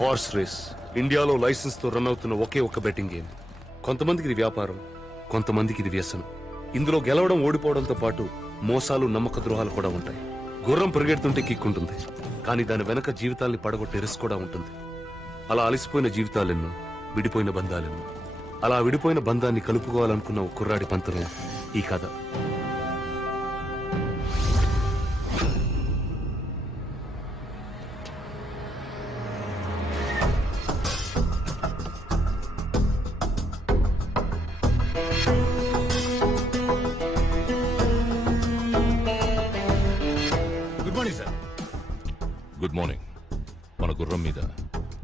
Horse race ఇండియాలో licence తో run అవుతున్న ఒకే ఒక్క బెట్టింగ్ గేమ్. కొంతమందికి ఇది వ్యాపారం, కొంతమందికి ఇది వ్యసనం. ఇందులో గెలవడం ఓడిపోవడంతో పాటు మోసాలు, నమ్మక ద్రోహాలు కూడా ఉంటాయి. గుర్రం పరిగెడుతుంటే కిక్కుంటుంది, కానీ దాని వెనక జీవితాల్ని పడగొట్టే రిస్క్ కూడా ఉంటుంది. అలా అలసిపోయిన జీవితాలెన్నో, విడిపోయిన బంధాలెన్నో. అలా విడిపోయిన బంధాన్ని కలుపుకోవాలనుకున్న ఒక కుర్రాడి పంతమే ఈ కథ. Good morning. మన గుర్రం మీద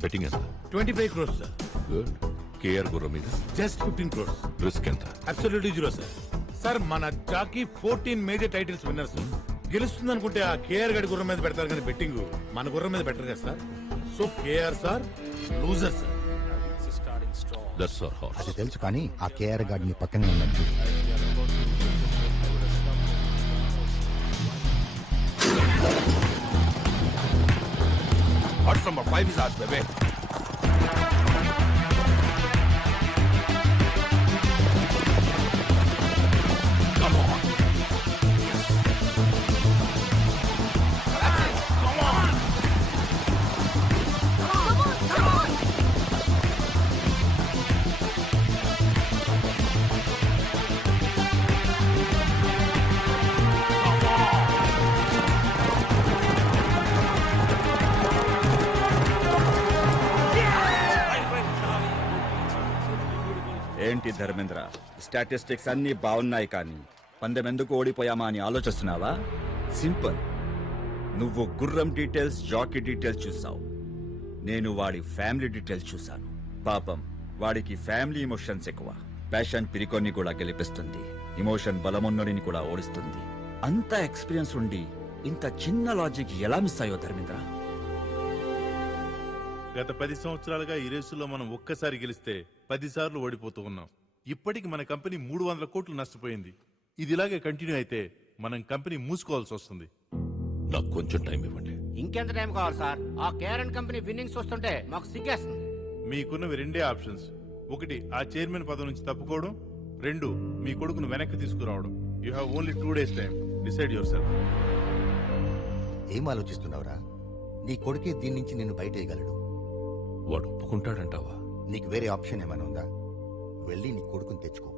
బెట్టింగ్ ఎంత? 25 crores సార్. గుడ్. కేఆర్ గుర్రం మీద జస్ట్ 15 crores. రిస్క్ ఎంత? Absolutely zero sir. సార్ మన jockey 14 major titles winner sir. గెలుస్తుంది అనుకుంటే ఆ కేఆర్ గడి గుర్రం మీద పెడతారు కానీ బెట్టింగ్ మన గుర్రం మీద పెట్టరు కదా sir. So KR sir loser sir. That's our horse. అది తెలుసు, కానీ ఆ కేఆర్ గార్డ్ ని పక్కనే ఉన్నట్టు. Horse number 5 is ours, baby. Come on. Come on. ఏంటి ధర్మేంద్ర, స్టాటిస్టిక్స్ అన్ని బాగున్నాయి కానీ పందెం ఎందుకు ఓడిపోయామా అని ఆలోచిస్తున్నావా? సింపుల్. నువ్వు గుర్రం డీటెయిల్స్, జాకీ డీటెయిల్స్ చూసావు, నేను వాడి ఫ్యామిలీ డీటెయిల్స్ చూశాను. పాపం వాడికి ఫ్యామిలీ ఎమోషన్స్ ఎక్కువ. ప్యాషన్ పిరికొన్ని కూడా గెలిపిస్తుంది, ఎమోషన్ బలమున్నడిని కూడా ఓడిస్తుంది. అంత ఎక్స్పీరియన్స్ ఉండి ఇంత చిన్న లాజిక్ ఎలా మిస్ అయ్యో ధర్మేంద్ర? గత 10 సంవత్సరాలుగా ఈ రేసులో మనం ఒక్కసారి గెలిస్తే 10 సార్లు ఓడిపోతూ ఉన్నాం. ఇప్పటికి మన కంపెనీ 300 కోట్లు నష్టపోయింది. ఇది ఇలాగే కంటిన్యూ అయితే మనం కంపెనీ మూసుకోవాల్సి వస్తుంది. నాకు కొంచెం టైం ఇవ్వండి. ఇంకెంత టైం కావాలి సార్? ఆ కేఆర్ఎన్ కంపెనీ విన్నింగ్స్ వస్తుంటే మాకు సిగ్గేస్తుంది. మీకున్నవి రెండే ఆప్షన్స్. ఒకటి ఆ చైర్మన్ పదవి నుంచి తప్పుకోవడం, 2 మీ కొడుకును వెనక్కి తీసుకురావడం. You have only 2 days time. Decide your self. ఏం ఆలోచిస్తున్నావురా? నీ కొడుకే దీని నుంచి నిన్ను బయటేయగలడు. వాడు ఒప్పుకుంటాడంటావా? నీకు వేరే ఆప్షన్ ఏమైనా ఉందా? వెళ్ళి నీ కొడుకుని తెచ్చుకో.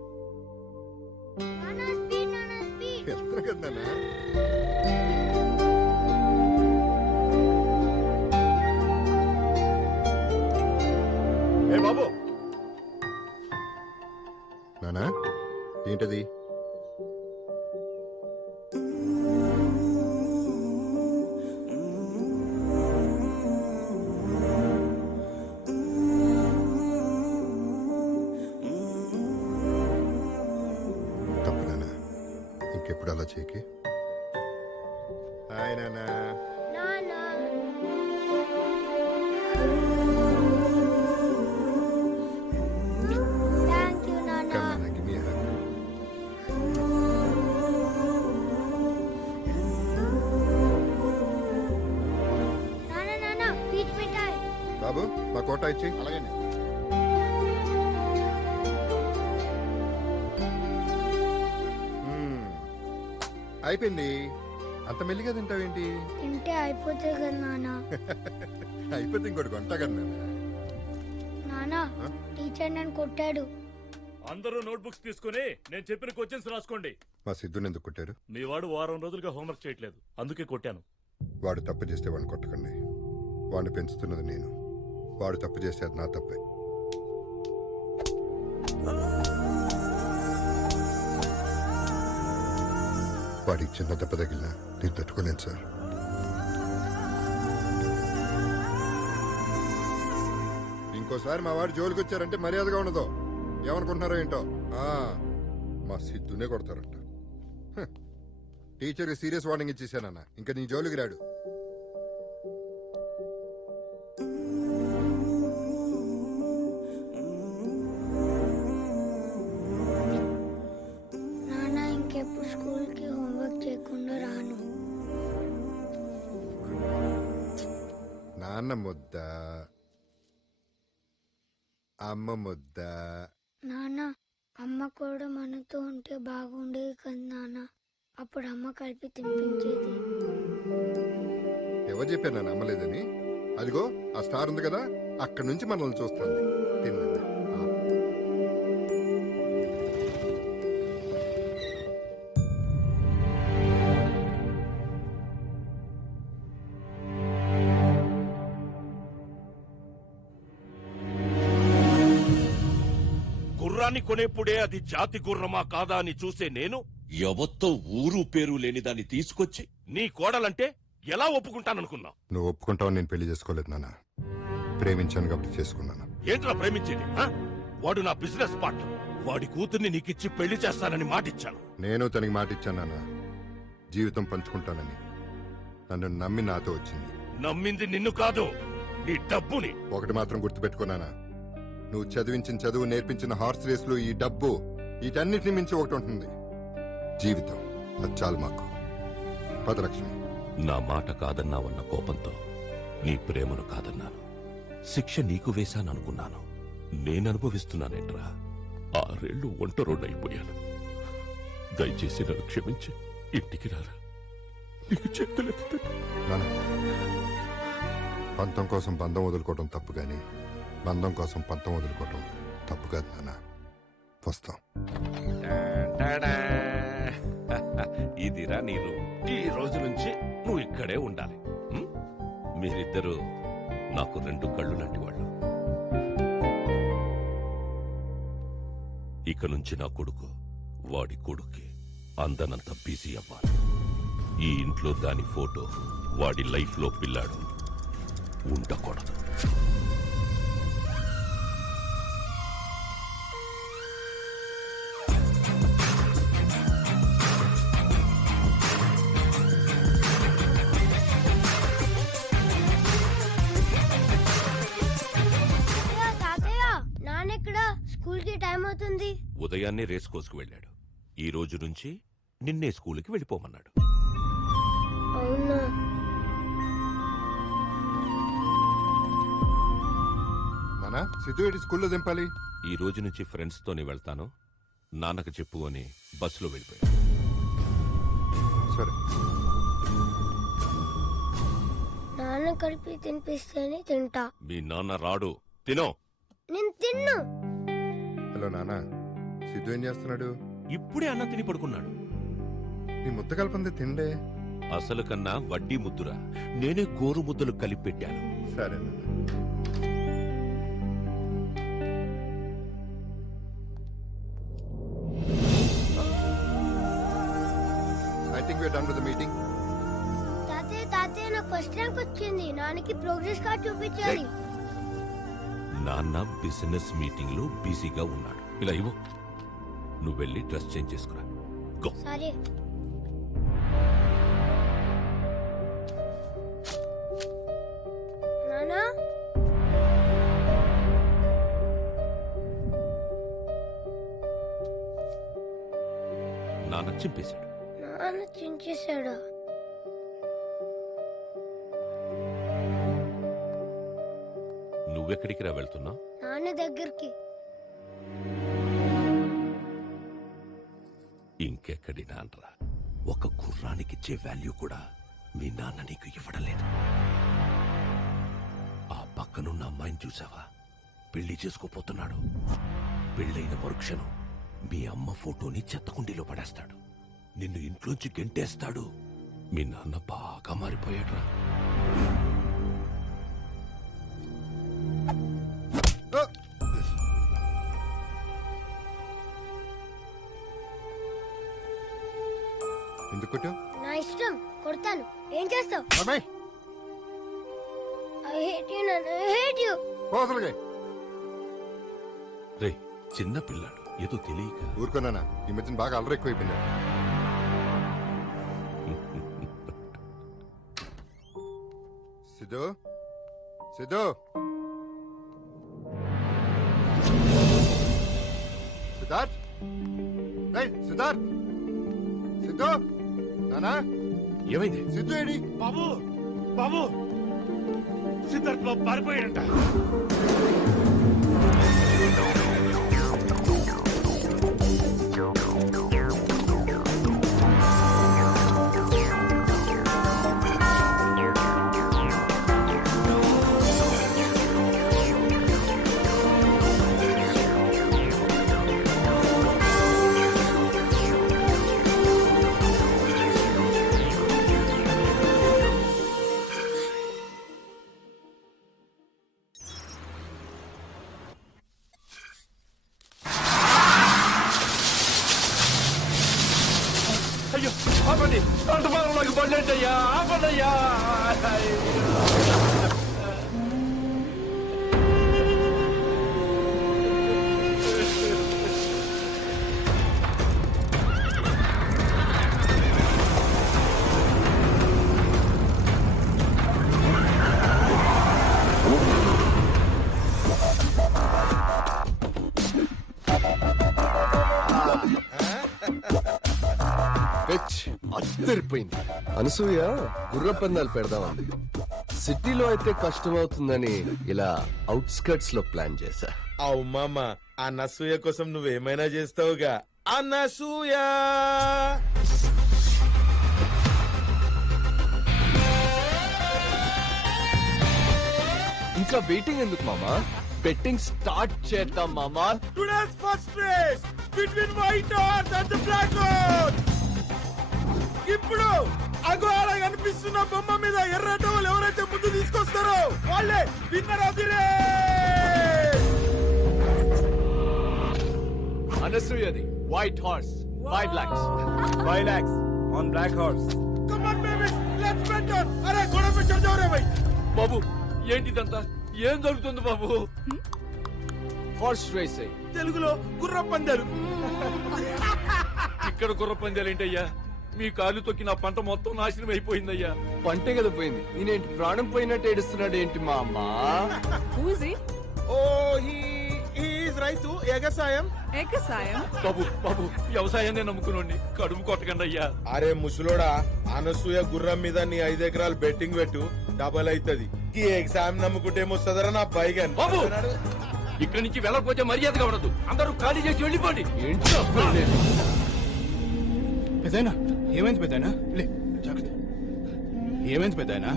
బాబు నానా, ఏంటది? ఇంకెప్పుడు అలా చేయకి. హాయ్ నానా. బాబు మా కోట ఇచ్చి. అలాగే అయిపోయింది. అంత మెల్లిగా తింటావేంటి? తింటే అయిపోతుంది కదా నాన్న. అయిపోతే ఇంకోటి కొంటా కదా నాన్న. టీచర్ నన్ను కొట్టాడు. అందరూ నోట్బుక్స్ తీసుకుని నేను చెప్పిన క్వశ్చన్స్ రాసుకోండి. మా సిద్ధుని ఎందుకు కొట్టారు? మీ వాడు వారం రోజులుగా హోంవర్క్ చేయట్లేదు, అందుకే కొట్టాను. వాడు తప్పు చేస్తే వాడిని కొట్టకండి. వాడిని పెంచుతున్నది నేను. వాడు తప్పు చేస్తే అది నా తప్పే. వాడికి చిన్న దెబ్బ తగిలినా నేను తట్టుకోలేను సార్. ఇంకోసారి మా వాడు జోలికి వచ్చారంటే మర్యాదగా ఉండదు. ఏమనుకుంటున్నారో ఏంటో. మా సిద్ధునే కొడతారంట. టీచర్కి సీరియస్ వార్నింగ్ ఇచ్చేసానన్న. ఇంకా నీ జోలికి రాడు. నాన్న ఇంకెప్పుడు స్కూల్కి హోంవర్క్ చేయకుండా రాను. నాన్న ముద్ద, అమ్మ ముద్ద. నాన్న అమ్మ కూడా మనతో ఉంటే బాగుండేది కదా నాన్న. అప్పుడు అమ్మ కలిపి తినిపించేది. ఎవరు చెప్పారు నన్ను అమ్మలేదని? అదిగో ఆ స్టార్ ఉంది కదా, అక్కడి నుంచి మనల్ని చూస్తుంది. తిన్నా గుర్రాన్ని కొనేప్పుడే అది జాతి గుర్రమా కాదా అని చూసే నేను ఎవత్తో ఊరు పేరు లేని దాన్ని తీసుకొచ్చి నీ కోడలంటే ఎలా ఒప్పుకుంటాననుకున్నావు? నువ్వు ఒప్పుకుంటావు. నేను పెళ్లి చేసుకోలేదు నాన్న, ప్రేమించాను కాబట్టి చేసుకున్నాను. ఏంట్రా ప్రేమించేది? వాడు నా బిజినెస్ పార్ట్నర్. వాడి కూతుర్ని నీకిచ్చి పెళ్లి చేస్తానని మాటిచ్చాను. నేను తనకి మాట ఇచ్చాను నాన్న, జీవితం పంచుకుంటానని. నన్ను నమ్మి నాతో వచ్చింది. నమ్మింది నిన్ను కాదు, నీ డబ్బుని. ఒకటి మాత్రం గుర్తుపెట్టుకున్నానా, నువ్వు చదివించిన చదువు, నేర్పించిన హార్స్ రేసులు, ఈ డబ్బు, వీటన్నిటిని మించి ఒకటి ఉంటుంది, జీవితం. అది చాలు మాకు. పదలక్ష్మి. నా మాట కాదన్నావన్న కోపంతో నీ ప్రేమను కాదన్నాను. శిక్ష నీకు వేశాననుకున్నాను. నేననుభవిస్తున్నానేంట్రా? 6 ఏళ్లు ఒంటరోడైపోయాను. దయచేసి నన్ను క్షమించి ఇంటికి రారా. నీకు చేతులెత్తుతా. నాన్న, పంతం కోసం బంధం వదులుకోవటం తప్పు గాని బంధం కోసం పంతం వదులుకోవటం తప్పు కాదు నాన్న. వస్తాం. ఇదిరా నీరు. ఈ రోజు నుంచి నువ్వు ఇక్కడే ఉండాలి. మీరిద్దరూ నాకు 2 కళ్ళు లాంటి వాళ్ళు. ఇక నుంచి నా కొడుకు వాడి కొడుక్కి అందనంత బిజీ అవ్వాలి. ఈ ఇంట్లో దాని ఫోటో, వాడి లైఫ్ లో పిల్లాడు ఉండకూడదు. స్కూల్ కి టైం అవుతుంది. ఉదయాన్నే రేస్ కోసుకు వెళ్ళాడు. ఈ రోజు నుంచి నిన్నే స్కూల్కి వెళ్ళిపోమన్నాడు. అవునా? నాన్న, సిద్ధు ఏడి స్కూల్లో దింపాలి? ఈ రోజు నుంచి ఫ్రెండ్స్ తోనే వెళ్తాను, నాన్నకు చెప్పు అని బస్సులో వెళ్ళిపోయాడు. సరే. నాన్న కలిపి తినిపిస్తేనే తింటా. మీ నాన్న రాడు, తినో. నేను తిన్ను. హలో నాన్న, సిద్ధు ఏం చేస్తున్నాడు? ఇప్పుడే అన్నం తిని పడుకున్నాడు. నీ ముద్ద కలపంది తిండే. అసలు కన్నా వడ్డీ ముద్దురా, నేనే గోరు ముద్దలు కలిపి పెట్టాను. సరే నాన్న. I think we're done with the meeting. తాతయ్య నాకు ఫస్ట్ ర్యాంక్ వచ్చింది. నాన్నకి ప్రోగ్రెస్ కార్డ్ చూపించాలి. నాన్న బిజినెస్ మీటింగ్ లో బిజీగా ఉన్నాడు. ఇలా ఇవ్వు, నువ్వు వెళ్ళి డ్రెస్ చేంజ్ చేసుకురా. గో. సరే. నానా, నాన్న చింపేశాడు. నాన్న చించేశాడా? నువ్వెక్కడికి రా వెళ్తున్నావు? నాన్న దగ్గరికి. ఇంకెక్కడి నాన్నరా? ఒక గుర్రానికిచ్చే వాల్యూ కూడా మీ నాన్న నీకు ఇవ్వడలేదు. ఆ పక్కనున్న అమ్మాయిని చూసావా? పెళ్లి చేసుకోపోతున్నాడు. పెళ్ళైన మరుక్షణం మీ అమ్మ ఫోటోని చెత్తకుండీలో పడేస్తాడు. నిన్ను ఇంట్లోంచి గెంటేస్తాడు. మీ నాన్న బాగా మారిపోయాడురా. ఎందుకు కొట్టావు? నా ఇష్టం, కొడతాను. ఏం చేస్తావు? I hate you, Nana. I hate you. పోసలుగా రే, చిన్న పిల్లాడు, ఏదో తెలియక. ఊరుకోనా, ఈ మధ్యన బాగా అల్లరి ఎక్కువైపోయింది. సిద్ధు, సిద్ధు, సిద్ధార్థ్, సిద్ధార్థ్, సిద్ధు, నానా ఏమైంది? సిద్ధు ఏడి? బాబు బాబు సిద్ధార్థ్ బాబు పారిపోయాడంట. అయ్యో ఆపండి, అంతమానంలోకి పడ్డయ్యా, ఆపండయ్యా. అద్దరిపోయింది. అనసూయ గుర్ర పందాలు పెడదామంది. సిటీలో అయితే కష్టం అవుతుందని ఇలా అవుట్స్కర్ట్స్ లో ప్లాన్ చేశా. అవు మామ, ఆ నసూయ కోసం నువ్వేమైనా చేస్తావుగా. అనసూయ ఇంకా వెయిటింగ్ ఎందుకు మామా? బెట్టింగ్ స్టార్ట్ చేద్దాం మామా. Today's first race between white horse and the black horse. ఇప్పుడు అగో అలా కనిపిస్తున్న బొమ్మ మీద ఎర్ర టవల్ ఎవరైతే ముందు తీసుకొస్తారో వాళ్ళే విన్నర్ ఆఫ్ ది రేస్. అనసూయది white horse, 5 lakhs. 5 lakhs on black horse. Come on babies, let's bet on. అరే గోడ पे चढ़ जाओ रे भाई. బాబు ఏంటిదంతా? ఏం జరుగుతుంది బాబు? హార్స్ రేసింగ్, తెలుగులో గుర్ర పందాలు. ఇక్కడ గుర్ర పందాలేంటయ్యా? మీ కాలు తొక్కి నా పంట మొత్తం నాశనం అయిపోయిందయ్యా. పంటే కదా పోయింది. నేనేంటి ప్రాణం పోయినట్టు ఏడుస్తున్నాడు ఏంటి మా అమ్మ? ఓ హీ ఈజ్ రైతు ఎగసాయం. బాబు బాబు వ్యవసాయాన్ని నమ్ముకునండి, కడుపు కొట్టకండి అయ్యా. అరే ముసలోడా, అనసూయ గుర్రం మీద నీ 5 ఎకరాలు బెట్టింగ్ పెట్టు, డబల్ అవుతుంది. ఈ ఎగ్జామ్ నమ్ముకుంటే ఏమొస్తుందరా నా పైగా. బాబు ఇక్కడి నుంచి వెళ్ళకపోతే మర్యాదగా ఉండదు. అందరూ ఖాళీ చేసి వెళ్ళిపోండి. ఏంటి అప్పుడు లేదు. పెద్దయినా ఏమైంది? పెద్దయినా లే, జాగ్రత్త. ఏమైంది పెద్దయినా?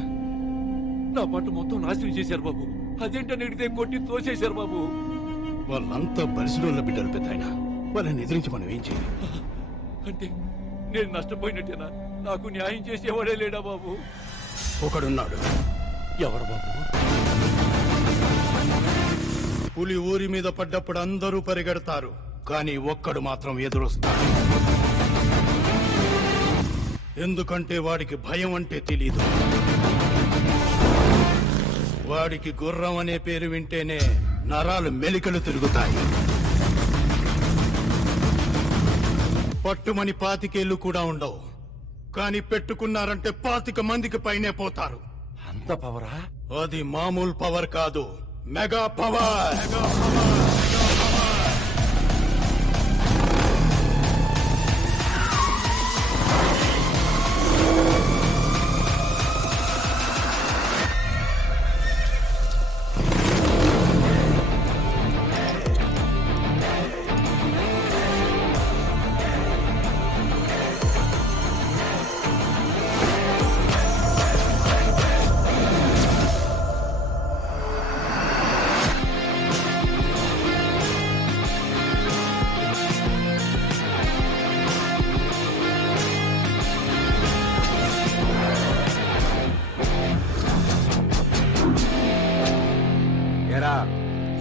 నా పంట మొత్తం నాశనం చేశారు బాబు. అదేంటని అడిగితే కొట్టి తోసేశారు బాబు. వాళ్ళంతా బలిసిడోళ్ళ బిడ్డలు పెద్దయినా. వాళ్ళని ఎదిరించి మనం ఏం చేయాలి? అంటే నేను నష్టపోయినట్టేనా? నాకు న్యాయం చేసేవాడే లేడా బాబు? ఒకడున్నాడు. ఎవరు బాబు? పులి ఊరి మీద పడ్డప్పుడు అందరూ పరిగెడతారు, కానీ ఒక్కడు మాత్రం ఎదురొస్తాడు. ఎందుకంటే వాడికి భయం అంటే తెలీదు. వాడికి గుర్రం అనే పేరు వింటేనే నరాలు మెలికలు తిరుగుతాయి. పట్టుమని 25 కూడా ఉండవు, కానీ పెట్టుకున్నారంటే 25 మందికి పైనే పోతారు. అంత పవరా? అది మామూలు పవర్ కాదు, మెగా పవర్.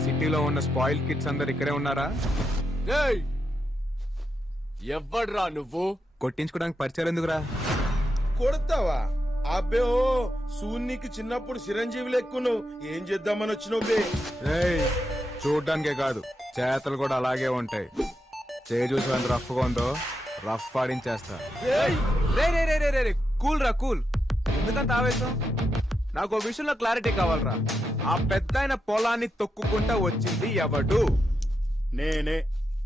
సిటీలో ఉన్న స్పాయిల్ కిడ్స్ అందరు ఇక్కడే ఉన్నారా? ఎవడ్రా నువ్వు? కొట్టించుకోవడానికి పరిచయాలు ఎందుకురా? కొడతావా? అబ్బే ఓ సూన్నికి చిన్నప్పుడు చిరంజీవి ఎక్కువ. ఏం చేద్దామని వచ్చినవు? చూడ్డానికే కాదు, చేతలు కూడా అలాగే ఉంటాయి. చూసి ఎంత రఫ్ గా ఉందో రఫ్ ఆడించేస్తా. కూల్ రా, కూల్. ఎందుకంత ఆవేశం? నాకు ఓ విషయంలో క్లారిటీ కావాలరా. ఆ పెద్ద పొలాన్ని తొక్కుకుంటా వచ్చింది ఎవడు? నేనే.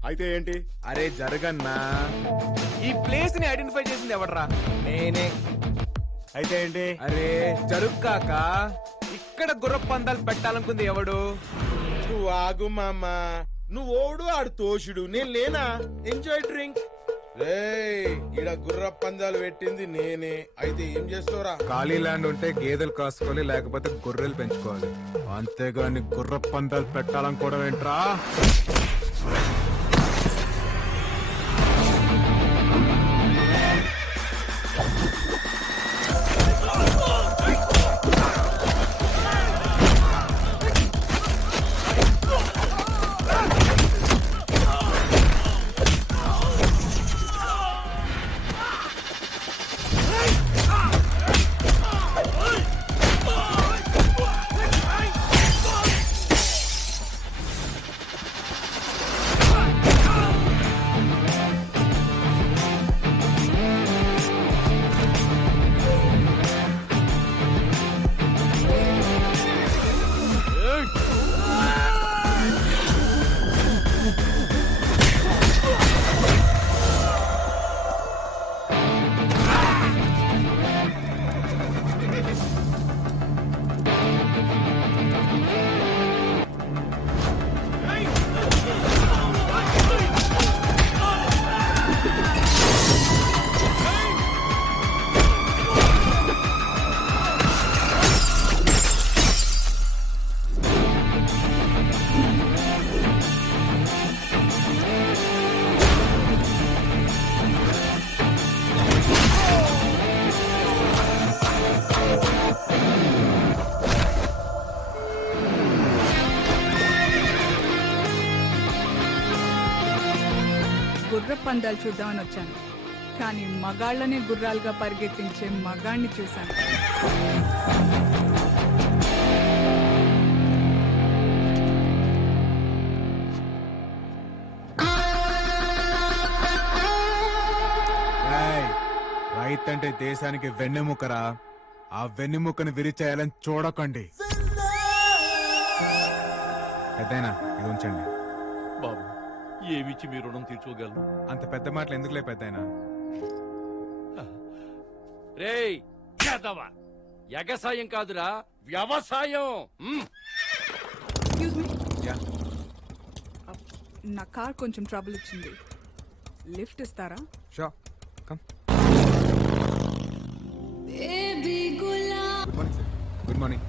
అయితే ఏంటి? అరే జరగన్నా, ఈ ప్లేస్ ని ఐడెంటిఫై చేసింది ఎవడరా? నేనే. అయితే ఏంటి? అరే జరుగు కాక, ఇక్కడ గుర్రపు పందాలు పెట్టాలనుకుంది ఎవడు? నువ్వు ఆగు మామ, నువ్వు ఓడు ఆడు తోషుడు, నేను లేనా? Enjoy drink. ఈడ గుర్ర పందాలు పెట్టింది నేనే, అయితే ఏం చేస్తావురా? ఖాళీ ల్యాండ్ ఉంటే గేదెలు కాసుకోవాలి, లేకపోతే గొర్రెలు పెంచుకోవాలి. అంతేగాని గుర్రపు పందాలు పెట్టాలనుకోవడం ఏంట్రా? గుర్రపు పందాలు చూద్దామని వచ్చాను, కానీ మగాళ్ళనే గుర్రాలుగా పరిగెత్తించే మగాణ్ణి చూశాను. రైతంటే దేశానికి వెన్నెముకరా, ఆ వెన్నెముకను విరిచేయాలని చూడకండి. పెద్దయినా ఇది ఉంచండి. బాబు, ఏమిచ్చి మీ రుణం తీర్చుకోగలను? అంత పెద్ద మాటలు ఎందుకులే పెద్దయినా. రేయ్ యాదవ, ఎగసాయం కాదురా వ్యవసాయం. నా కార్ కొంచెం ట్రబుల్ ఇచ్చింది, లిఫ్ట్ ఇస్తారా? Show come. Good morning.